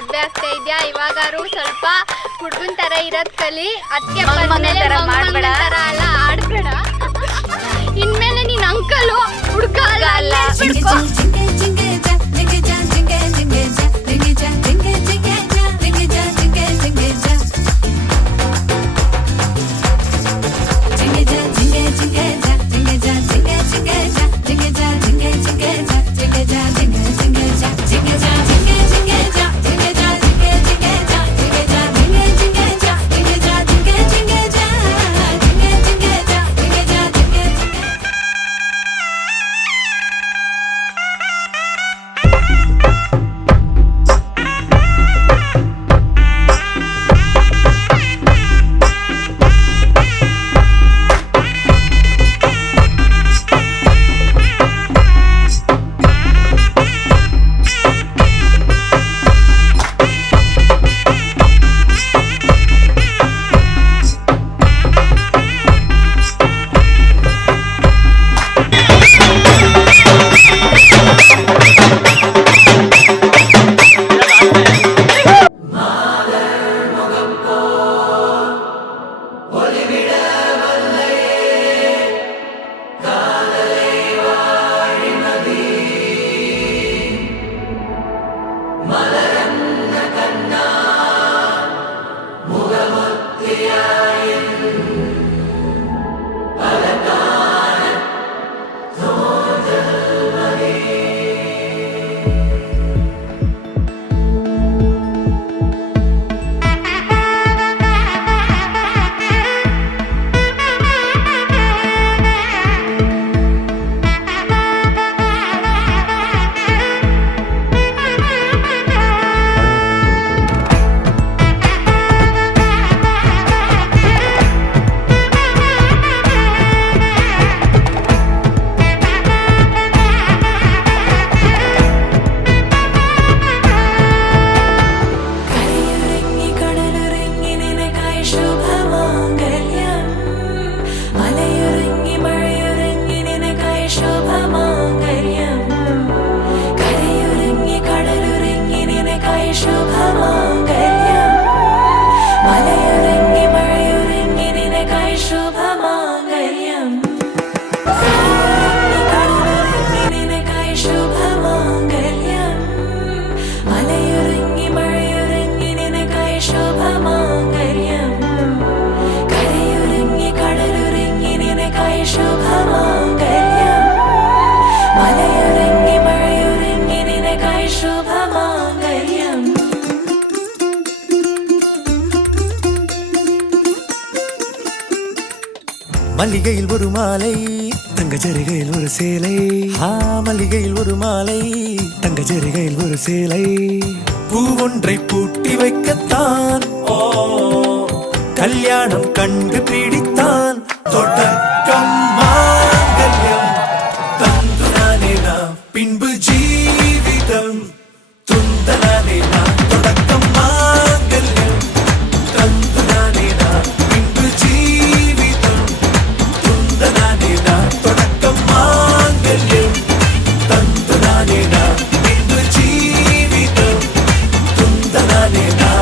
ಮದ್ವೆ ಆಗ್ತಾ ಇದ್ಯಾ, ಇವಾಗಾರು ಸ್ವಲ್ಪ ಹುಡುಗನ್ ತರ ಇರೋದ್ ಕಲಿ. ಅದಕ್ಕೆ ತರ ಅಲ್ಲ ಆಡ್ಬೇಡ. ಇನ್ಮೇಲೆ ನೀನ್ ಅಂಕಲು ಹುಡುಗ ಅಲ್ಲ. மல்லிகையில் ஒரு மாலை தங்க ஜரிகையில் ஒரு சேலை. மல்லிகையில் ஒரு மாலை தங்க ஜரிகையில் ஒரு சேலை. பூ ஒன்றை பூட்டி வைக்கத்தான் கல்யாணம் கண்டு பிடித்தான். தொடக்கம் மாங்கல்யம் தந்துனானே நாம் பின்பு ஜீவிதம் துந்தனானே நாம். தொடக்கம் மாங்கல்யம் தந்துனானே நாம் பின்பு ஜீவிதம் துந்தனானே நாம். தொடக்கம் மாங்கல்யம் தந்துனானே நாம் பின்பு ஜீவிதம் துந்தனானே நாம்.